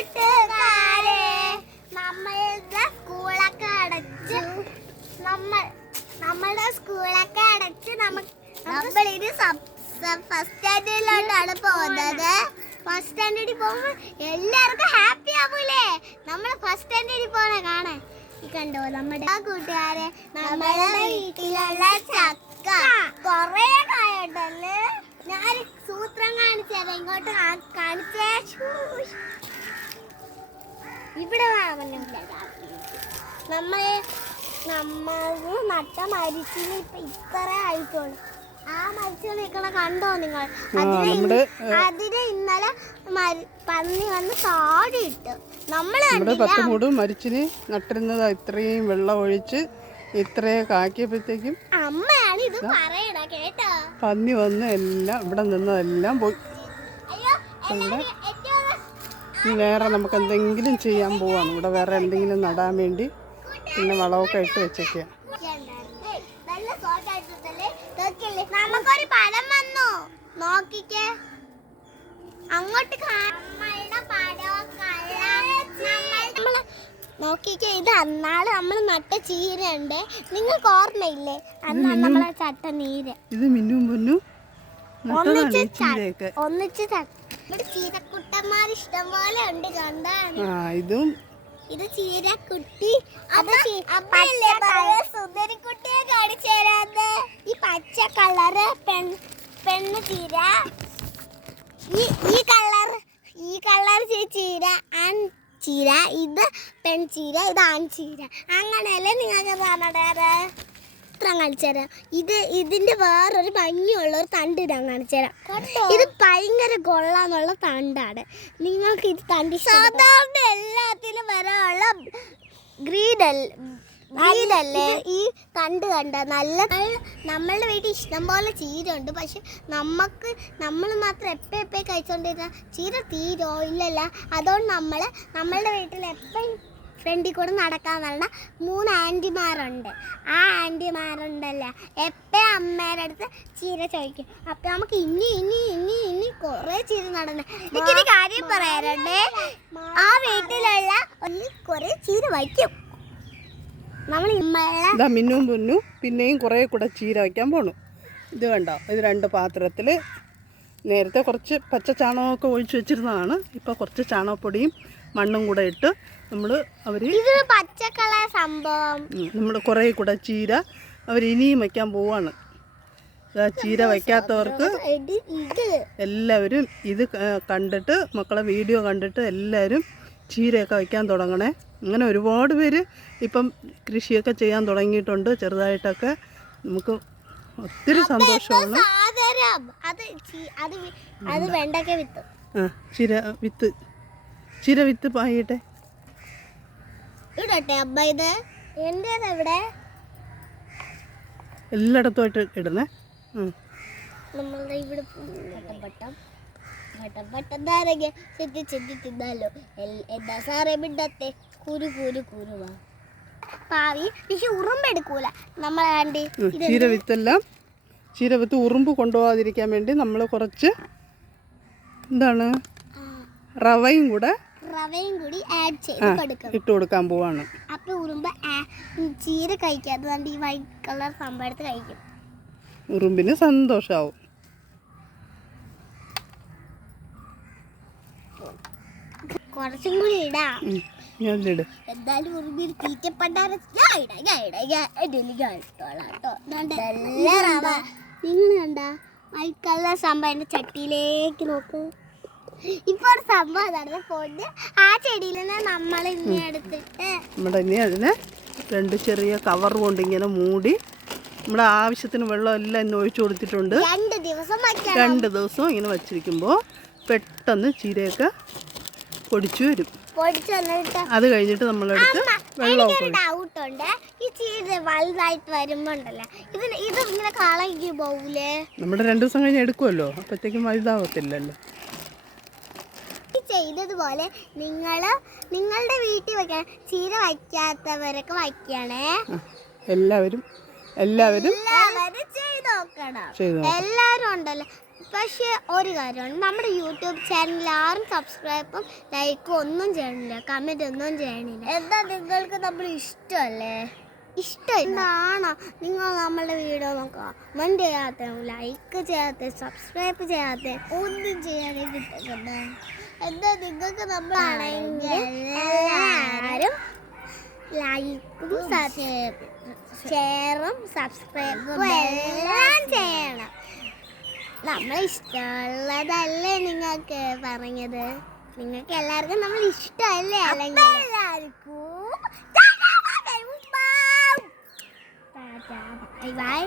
കൂട്ടുകാരെ നമ്മളുടെ സ്കൂളൊക്കെ അടച്ച് നമ്മൾ നമ്മളുടെ സ്കൂളൊക്കെ അടച്ച് നമുക്ക് നമ്മളിത് ഫസ്റ്റ് സ്റ്റാൻഡേർഡിലോട്ടാണ് പോകുന്നത്. ഫസ്റ്റ് സ്റ്റാൻഡേർഡിൽ പോകുമ്പോൾ എല്ലാവർക്കും ഹാപ്പി ആവൂലേ? നമ്മൾ ഫസ്റ്റ് സ്റ്റാൻഡേർഡിൽ പോണ കാണാൻ ഈ കണ്ടോ നമ്മുടെ ആ കൂട്ടുകാരെ നമ്മുടെ വീട്ടിലുള്ള ചക്ക. കൊറേ കായുണ്ടല്ലേ? ഞാൻ സൂത്രം കാണിച്ചു തരാം. ഇങ്ങോട്ട് കാണിച്ചേ. ഇവിടെ നമ്മളെ നമ്മൾ നട്ട മരിച്ചിന് ഇപ്പൊ ഇത്ര ആയിട്ടുള്ളൂ. ആ മരിച്ചു നിൽക്കണ കണ്ടോ നിങ്ങൾ? അതിന് ഇന്ന്- അതിനെ ഇന്നലെ പന്നി വന്ന് താടിയിട്ട്. നമ്മൾ നമ്മുടെ പത്ത് മൂട് മരിച്ചിന് നട്ടിരുന്നത് ഇത്രയും വെള്ളം ഒഴിച്ച് ഇത്രയും കാക്കിയപ്പോഴത്തേക്കും അമ്മയാണ് ഇത് പറയണ കേട്ടോ? പന്നി വന്ന് എല്ലാം ഇവിടെ നിന്നതെല്ലാം പോയി. ഇനി വേറെ നമുക്ക് എന്തെങ്കിലും ചെയ്യാൻ പോവാണ്. ഇവിടെ വേറെ എന്തെങ്കിലും നടാൻ വേണ്ടി പിന്നെ വളമൊക്കെ ഇട്ട് വെച്ചേക്കാം? നമുക്കൊരു പഴം വന്നു നോക്കിക്കേ അങ്ങോട്ട് നോക്കിക്കേ ഇത് അന്നാൾ നമ്മൾ നട്ട ചീരയുണ്ട്. നിങ്ങൾക്ക് ഓർമ്മയില്ലേ അന്നാണ് നമ്മളെ ചട്ട നീര്. ഇത് മിന്നും പൊന്നും ഒന്നിച്ച് ഒന്നിച്ച് ചട്ട ചീരക്കുട്ടന്മാർ ഇഷ്ടം പോലെ ഉണ്ട് കണ്ടാണ്. ആ ഇതും ഇത് ചീരക്കുട്ടി അത് സുന്ദരിക്കുട്ടിയെ കാണിച്ചു തരാന്ന്. ഈ പച്ച കളറ് പെൺ പെണ്ണ് ചീര. ഈ ഈ കളർ ഈ കളർ ചീര ആൺ ചീര ഇത് പെൺചീര ഇത് ആൺചീര അങ്ങനെയല്ലേ നിങ്ങൾക്ക് പറഞ്ഞത് ചിത്രം കാണിച്ചു തരാം. ഇത് ഇതിന്റെ വേറൊരു ഭംഗിയുള്ള ഒരു തണ്ട് ഞാൻ കാണിച്ചു തരാം. ഇത് ഭയങ്കര കൊള്ളാന്നുള്ള തണ്ടാണ്. നിങ്ങൾക്ക് ഇത് തണ്ട് സാധാരണ എല്ലാത്തിലും വരാനുള്ള ഗ്രീൻ ഗ്രീനല്ലേ ഈ തണ്ട് കണ്ട നല്ല നമ്മളുടെ വീട്ടിൽ ഇഷ്ടം പോലെ ചീര ഉണ്ട്. പക്ഷെ നമുക്ക് നമ്മൾ മാത്രം എപ്പോൾ എപ്പോഴും കഴിച്ചുകൊണ്ടിരുന്ന ചീര തീരോ ഇല്ലല്ല. അതുകൊണ്ട് നമ്മൾ നമ്മളുടെ വീട്ടിൽ എപ്പോഴും ഫ്രണ്ടിൽ കൂടെ നടക്കാൻ പറഞ്ഞ മൂന്ന് ആന്റിമാരുണ്ട്. ആ ആന്റിമാരുണ്ടല്ലോ. എപ്പോഴും അമ്മേടെ അടുത്ത് ചീര ചോദിക്കും. അപ്പം നമുക്ക് ഇനി ഇനി ഇനി ഇനി കുറേ ചീര നടന്ന്. എനിക്കൊരു കാര്യം പറയാറുണ്ട് ആ വീട്ടിലുള്ള ഒന്ന് കുറേ ചീര വയ്ക്കും. നമ്മൾ മിന്നും പുന്നു പിന്നെയും കുറേ കൂടെ ചീര വയ്ക്കാൻ പോണു. ഇത് കണ്ടോ? ഇത് രണ്ട് പാത്രത്തിൽ നേരത്തെ കുറച്ച് പച്ച ചാണകമൊക്കെ ഒഴിച്ചു വെച്ചിരുന്നതാണ്. ഇപ്പോൾ കുറച്ച് ചാണകപ്പൊടിയും മണ്ണും കൂടെ ഇട്ട് നമ്മൾ അവർ പച്ച കളർ സംഭവം. നമ്മൾ കുറേ കൂടെ ചീര അവർ ഇനിയും വയ്ക്കാൻ പോവാണ്. ചീര വയ്ക്കാത്തവർക്ക് എല്ലാവരും ഇത് കണ്ടിട്ട് മക്കളെ വീഡിയോ കണ്ടിട്ട് എല്ലാവരും ചീരയൊക്കെ വയ്ക്കാൻ തുടങ്ങണേ. അങ്ങനെ ഒരുപാട് പേര് ഇപ്പം കൃഷിയൊക്കെ ചെയ്യാൻ തുടങ്ങിയിട്ടുണ്ട്. ചെറുതായിട്ടൊക്കെ നമുക്ക് ഒത്തിരി സന്തോഷമാണ്. ചീര വിത്ത്. ചീര വിത്ത് പായിട്ടെ. ഇടട്ടെ അമ്മ ഇത്. എന്റേത് എവിടെ എല്ലായിടത്തുമായിട്ട് ഇടുന്നേ. നമ്മളുടെ ഇവിടെ വട്ടം വട്ടം വട്ടം നാരങ്ങ ചെത്തി ചെത്തി തിന്നാലോ. എൽ- എന്താ സാറേ മിണ്ടത്തെ? കുരു കുരു കുരുവാ പാവി പക്ഷെ ഉറുമ്പെടുക്കൂല നമ്മളെ കണ്ടി ഉം. ചീര വിത്തെല്ലാം ചീര വിത്ത് ഉറുമ്പ് കൊണ്ടുപോകാതിരിക്കാൻ വേണ്ടി നമ്മൾ കുറച്ച് എന്താണ്? റവയും കൂടെ റവയും കൂടി ആഡ് ചെയ്ത് കൊടുക്കണം. ഇട്ട് കൊടുക്കാൻ പോവാണ്. അപ്പൊ ഉറുമ്പ് ചീര കഴിക്കാതെ കണ്ട് ഈ വൈറ്റ് കളർ സംഭവം എടുത്ത് കഴിക്കും. ഉറുമ്പിന് സന്തോഷമാവും കുറച്ചും കൂടി ഇടാം. എന്തായാലും നിങ്ങൾ കണ്ട വൈറ്റ് കളർ സംഭവം ചട്ടിയിലേക്ക് നോക്ക്. ഇപ്പൊ ഒരു സംഭവം നടന്ന. ആ ചെടിയിൽ നിന്ന് നമ്മൾ ഇനി എടുത്തിട്ട് നമ്മുടെ ഇനി അതിനെ രണ്ട് ചെറിയ കവർ കൊണ്ട് ഇങ്ങനെ മൂടി നമ്മുടെ ആവശ്യത്തിന് വെള്ളം എല്ലാം ഇന്ന് ഒഴിച്ചു കൊടുത്തിട്ടുണ്ട്. രണ്ട് ദിവസം വയ്ക്കണം. രണ്ട് ദിവസം ഇങ്ങനെ വച്ചിരിക്കുമ്പോൾ പെട്ടെന്ന് ചീരയൊക്കെ പൊടിച്ചു വരും. പൊടിച്ചു വന്നിട്ട് അത് കഴിഞ്ഞിട്ട് നമ്മളെടുത്ത് എടുത്ത് വെള്ളം ഡൗട്ട് ഉണ്ട് ഈ ചീര വലുതായിട്ട് വരുമ്പോണ്ടല്ലേ ഇതിന് ഇത് ഇങ്ങനെ കളകി പോകൂലേ നമ്മുടെ രണ്ടു ദിവസം കഴിഞ്ഞ് എടുക്കുമല്ലോ. അപ്പോഴത്തേക്കും വലുതാവത്തില്ലല്ലോ. ചെയ്തതുപോലെ നിങ്ങൾ നിങ്ങളുടെ വീട്ടിൽ വയ്ക്കണം ചീര വയ്ക്കാത്തവരൊക്കെ വയ്ക്കണേ. എല്ലാവരും എല്ലാവരും എല്ലാവരും ചെയ്ത് നോക്കണം. എല്ലാവരും ഉണ്ടല്ലോ. പക്ഷേ ഒരു കാര്യമാണ് നമ്മുടെ യൂട്യൂബ് ചാനൽ ആരും സബ്സ്ക്രൈബും ലൈക്കും ഒന്നും ചെയ്യണില്ല. കമന്റ് ഒന്നും ചെയ്യണില്ല. എന്താ നിങ്ങൾക്ക് നമ്മൾ ഇഷ്ടമല്ലേ? ഇഷ്ടം എന്താണോ? നിങ്ങൾ നമ്മളുടെ വീഡിയോ നോക്കുക. കമന്റ് ചെയ്യാത്ത ലൈക്ക് ചെയ്യാത്ത സബ്സ്ക്രൈബ് ചെയ്യാത്ത ഒന്നും ചെയ്യാതെ കിട്ടുന്നുണ്ട് എന്താ നിങ്ങൾക്ക് നമ്മളാണെങ്കിൽ എല്ലാവരും ലൈക്കും ഷെയറും സബ്സ്ക്രൈബും എല്ലാം ചെയ്യണം. നമ്മൾ ഇഷ്ടമുള്ളതല്ലേ നിങ്ങൾക്ക് പറഞ്ഞത്? നിങ്ങൾക്ക് എല്ലാവർക്കും നമ്മൾ ഇഷ്ടമല്ലേ അല്ലെങ്കിൽ? എല്ലാവർക്കും ബൈ ബൈ.